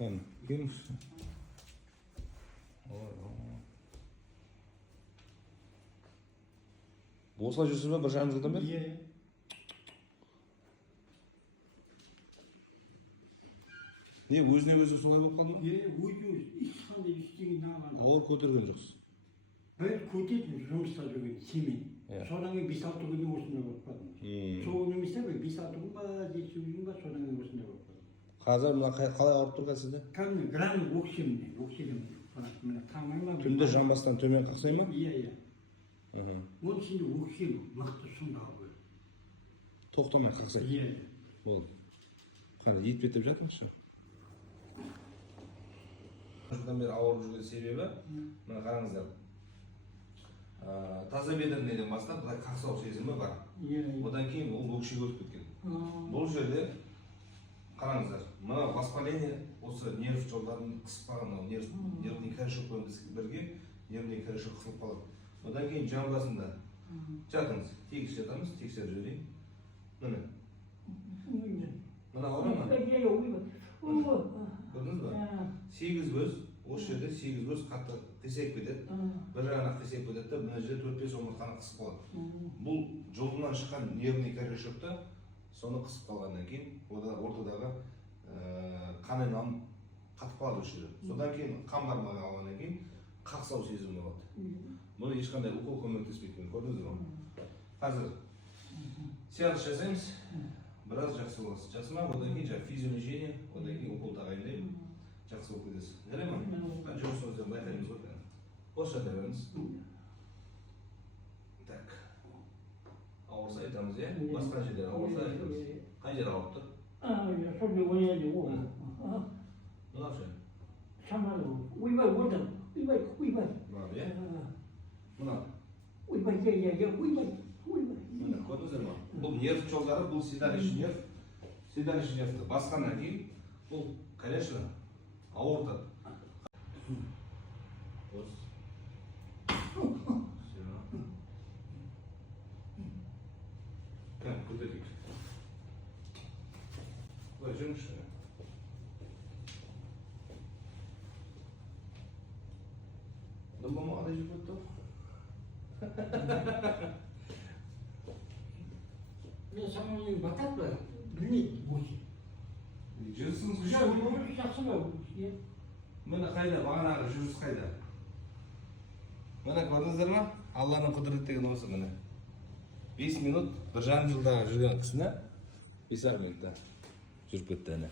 Hani kimmiş? Болса жүрсіз бе 1,5 жылдан бері? Иә. Не, өзіне өзі солай болып қалды ма? Иә, өзі ешқандай ештеңе наған. Ауыр көтерген жоқсыз. Бір көтетін жұмыста жүрген семей. Иә. Содан кейін 5-6 күнде осында болып қалдым. Сол емес пе 5-6 күн ба, 7 күн ба, содан кейін осында болып қалдым. Қазір мына қалай ауырып тұр сізде? Кәдімгі гран өкшемде, өкшедім. Мына тамайма. Түнде жамбастан төмен қақсай ма? Иә, иә. Оның ішінде өкшем мықты сонда ғой. Тоқтамай қақсай. Иә. Болды. Қане, етпетіп жатырмыз. Жылдан бері ауырып жүрген себебі, мына қараңыздар. Тазобедренныйдан бастап былай қақсау сезімі бар. Одан кейін ол өкшеге өтіп кеткен. Бұл жерде қараңыздар, мына воспаление осы нерв жолдарын қысып қалған, нервный корешокпен бірге нервный корешок қысылып қалады. Одан кейін жамбасында жатыңыз, тегіс жатамыз, тексеріп жіберейін. Мына ауырма ма? Көрдіңіз ба? 8 көз, осы жерде 8 көз қатты қисайып кетеді. Бір жағына қисайып кетеді де, мына жерде 4-5 омыртқаны қысып қалады. Бұл жолынан шыққан нервный корешокта соны қысып қалғаннан кейін, ортадағы қан айналым қатып қалады осы жерде. Содан кейін қан бармай қалғаннан кейін қақсау сезімі болады. Бұны ешқандай укол көмектеспейді, көрдіңіз ба? Қазір сеанс жасаймыз. Біраз жақсы боласыз. Жақсы ма? Одан кейін физиолежение, одан кейін укол тағайындаймын. Жақсы болып кетесіз. Жарай ма? Жұмысыңыздан байқаймыз ғой. Осы жата беріңіз. Так. Ауырса айтамыз, иә? Басқа жерлер ауырса айтамыз. Қай жер ауырып тұр? Сонда ойнайды ғой. Мынау ше? Шамалы ойбай ордан. Ойбай. Мынау, иә? Мынау? Ойбай, ойбай. Мына, көрдіңіздер ма? Бұл нерв жолдары, бұл седалищный нерв. Седалищный нервті басқаннан кейін, бұл, конечно, ауыртады. Кәм, көтерейік. Былай жүріңізші. Дұмбама қалай жүріп өтті? Мен самайын батат ба? Білмейді, өте. Жүрісіңіз Иә, өмір жақсы ба? Мына қайда, бағанағы жүріс қайда? Мына көрдіңіздер ма? Алланың құдіреті деген осы міне. 5 минут, 1,5 жылда жүрген кісіні 5,5 минутта жүріп кетті әне.